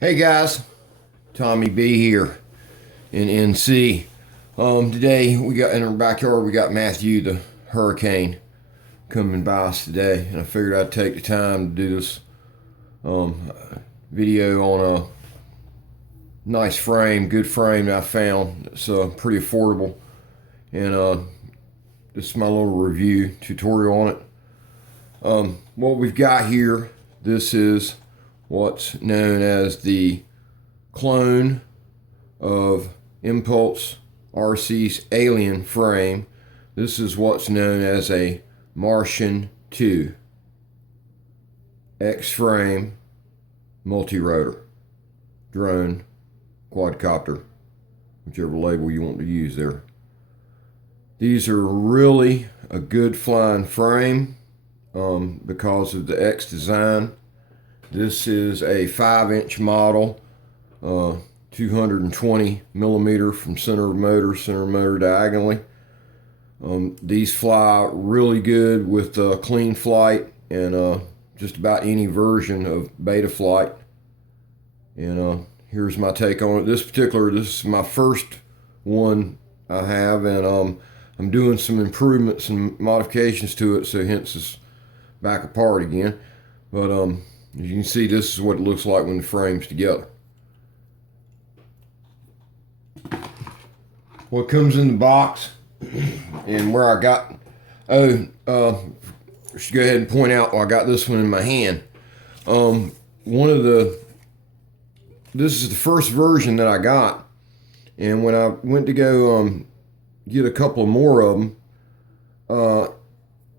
Hey guys, Tommy B here in NC. Today we got in our backyard. We got Matthew the hurricane coming by us today, and I figured I'd take the time to do this video on a nice frame, good frame that I found. It's pretty affordable, and this is my little review tutorial on it. What we've got here, this is what's known as the clone of ImpulseRC's Alien frame. This is what's known as a Martian 2 X-frame multi-rotor drone quadcopter, whichever label you want to use there. These are really a good flying frame because of the X design. This is a 5-inch model, 220 millimeter from center motor diagonally. These fly really good with clean flight and just about any version of beta flight. And here's my take on it. This is my first one I have, and I'm doing some improvements and modifications to it, so hence it's back apart again. But as you can see, this is what it looks like when the frame's together. What comes in the box and where I got, I should go ahead and point out, I got this one in my hand. This is the first version that I got, and when I went to go get a couple more of them,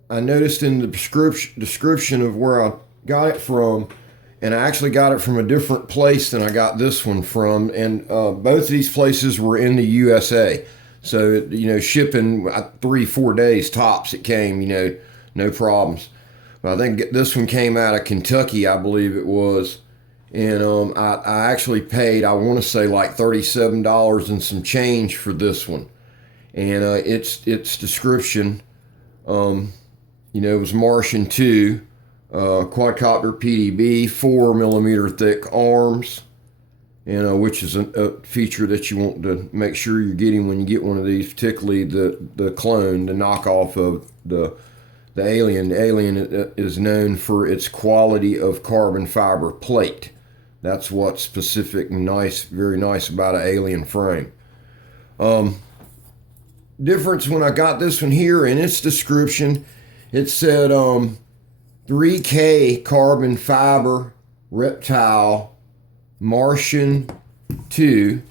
I noticed in the description of where I got it from, and I actually got it from a different place than I got this one from, and both of these places were in the USA. So, shipping 3-4 days tops it came, no problems. But I think this one came out of Kentucky, I believe it was, and I actually paid, I want to say like $37 and some change for this one. And its description, it was Martian 2 quadcopter PDB, 4 millimeter thick arms, and which is a feature that you want to make sure you're getting when you get one of these, particularly the clone, the knockoff of the Alien. The Alien is known for its quality of carbon fiber plate. That's what's specific and nice, very nice about an Alien frame. Difference when I got this one here, in its description, it said 3K carbon fiber reptile Martian 2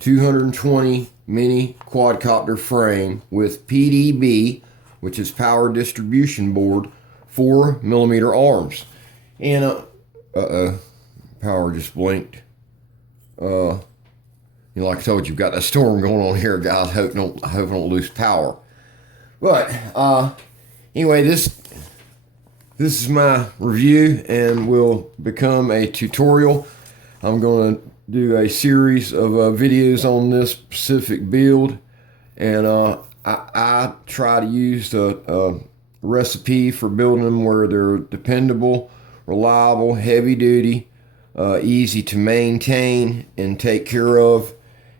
220 mini quadcopter frame with PDB, which is power distribution board, 4 millimeter arms. And power just blinked. Like I told you, you've got that storm going on here, guys. I hope I don't lose power. But anyway, this is my review and will become a tutorial. I'm going to do a series of videos on this specific build, and I try to use a recipe for building them where they're dependable, reliable, heavy duty, easy to maintain and take care of.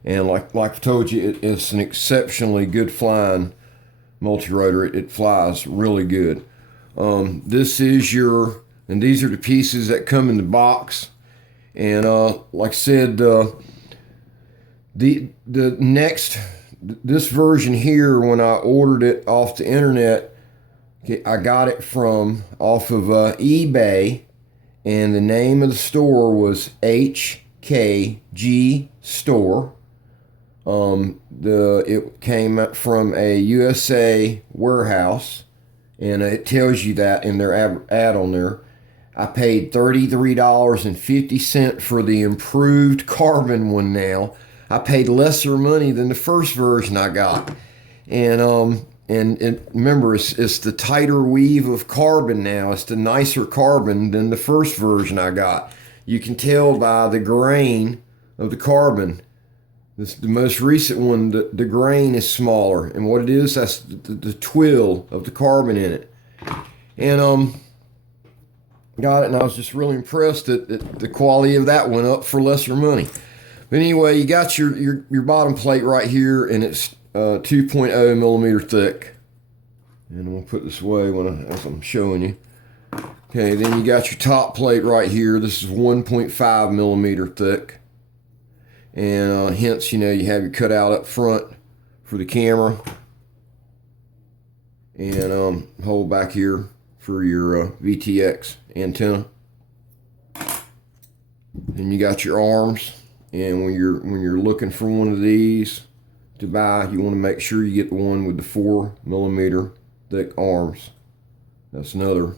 And like I told you, it's an exceptionally good flying multi-rotor. It flies really good. These are the pieces that come in the box. And like I said, this version here, when I ordered it off the internet, I got it off of eBay, and the name of the store was HKG Store. It came from a USA warehouse, and it tells you that in their ad on there. I paid $33.50 for the improved carbon one now. I paid lesser money than the first version I got. And remember, it's the tighter weave of carbon now. It's the nicer carbon than the first version I got. You can tell by the grain of the carbon. The most recent one, the grain is smaller, and what it is, that's the twill of the carbon in it. And got it, and I was just really impressed that the quality of that went up for lesser money. But anyway, you got your bottom plate right here, and it's 2.0 millimeter thick. And I'm gonna put this away as I'm showing you. Okay, then you got your top plate right here. This is 1.5 millimeter thick, and hence, you have your cutout up front for the camera, and hole back here for your VTX antenna. Then you got your arms, and when you're looking for one of these to buy, you want to make sure you get the one with the 4 millimeter thick arms. That's another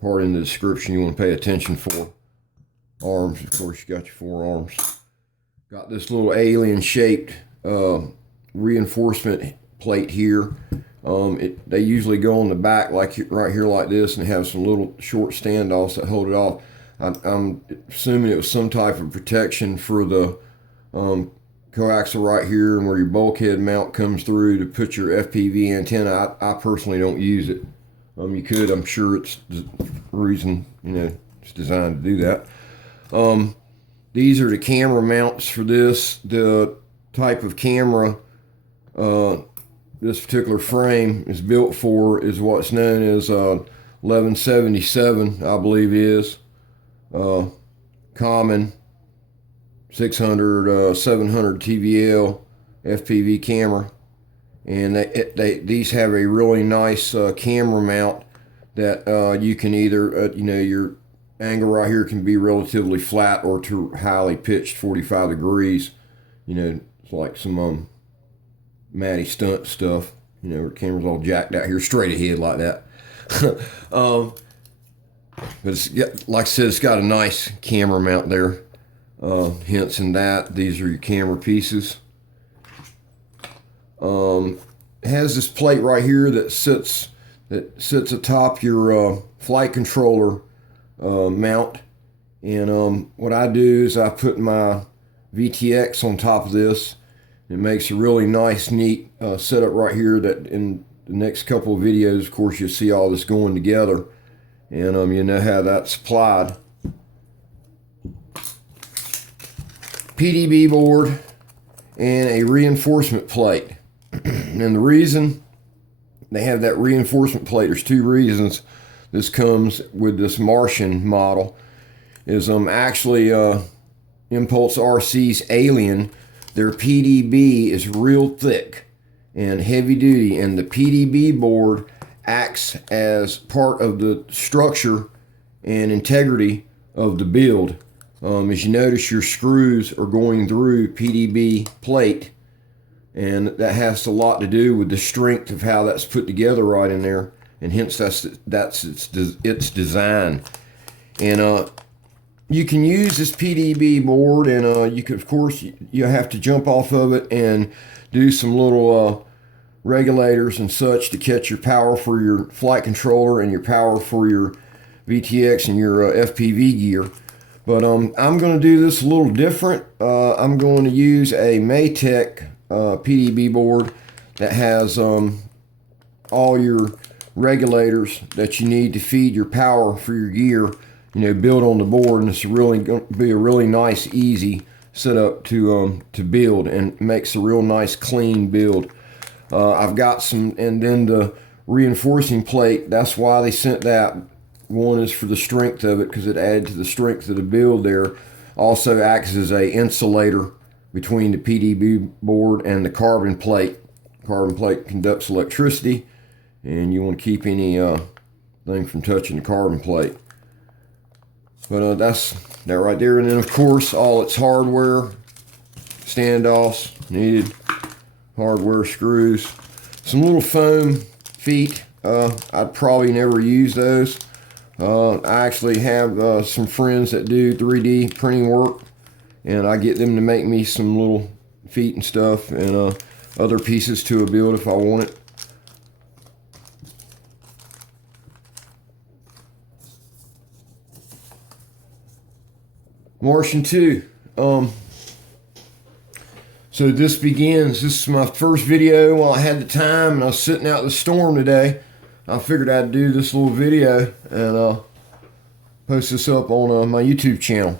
part in the description you want to pay attention for. Arms, of course, you got your 4 arms. Got this little alien shaped reinforcement plate here. They usually go on the back like right here like this, and have some little short standoffs that hold it off. I'm assuming it was some type of protection for the coaxial right here, and where your bulkhead mount comes through to put your FPV antenna. I personally don't use it. You could, I'm sure it's the reason, it's designed to do that. These are the camera mounts for this. The type of camera this particular frame is built for is what's known as 1177, I believe it is. Common 600, 700 TVL FPV camera. And these have a really nice camera mount that you can either, your angle right here can be relatively flat or to highly pitched 45 degrees. It's like some Matty stunt stuff. Where the camera's all jacked out here straight ahead like that. But it's, like I said, it's got a nice camera mount there. Hence in that, these are your camera pieces. It has this plate right here that sits atop your flight controller mount, and what I do is I put my VTX on top of this. It makes a really nice, neat setup right here that in the next couple of videos, of course, you'll see all this going together, and you know how that's applied. PDB board and a reinforcement plate. And the reason they have that reinforcement plate, there's 2 reasons this comes with this Martian model, is actually ImpulseRC's Alien. Their PDB is real thick and heavy duty, and the PDB board acts as part of the structure and integrity of the build. As you notice, your screws are going through PDB plate, and that has a lot to do with the strength of how that's put together right in there, and hence that's its design. And you can use this PDB board, and you could, of course, you have to jump off of it and do some little regulators and such to catch your power for your flight controller and your power for your VTX and your FPV gear. But I'm going to do this a little different. I'm going to use a Maytech PDB board that has all your regulators that you need to feed your power for your gear, built on the board, and it's really going to be a really nice, easy setup to build, and makes a real nice, clean build. I've got some, and then the reinforcing plate, that's why they sent that. One is for the strength of it, because it added to the strength of the build there. Also acts as a insulator between the PDB board and the carbon plate. Carbon plate conducts electricity, and you want to keep any thing from touching the carbon plate. But that's that right there. And then, of course, all its hardware, standoffs needed, hardware screws, some little foam feet. I'd probably never use those. I actually have some friends that do 3D printing work, and I get them to make me some little feet and stuff, and other pieces to a build if I want it. Martian 2. So this begins. This is my first video while I had the time, and I was sitting out in the storm today. I figured I'd do this little video, and post this up on my YouTube channel.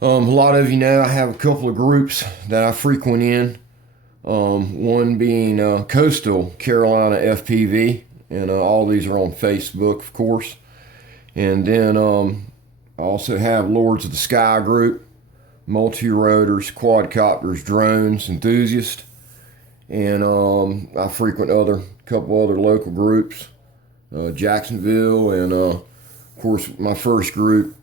A lot of you know I have a couple of groups that I frequent in. One being Coastal Carolina FPV, and all these are on Facebook, of course. And then I also have Lords of the Sky group, multi-rotors, quadcopters, drones, enthusiasts. And I frequent couple other local groups, Jacksonville, and of course my first group,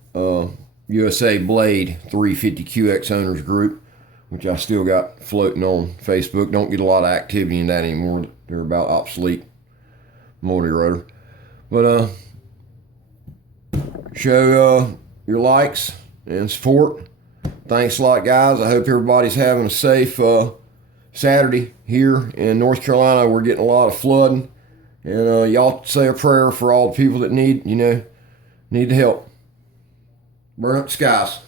USA Blade 350QX owners group, which I still got floating on Facebook. Don't get a lot of activity in that anymore. They're about obsolete multi-rotor. But show your likes and support. Thanks a lot, guys. I hope everybody's having a safe Saturday here in North Carolina. We're getting a lot of flooding, and y'all say a prayer for all the people that need the help. Burn up the skies.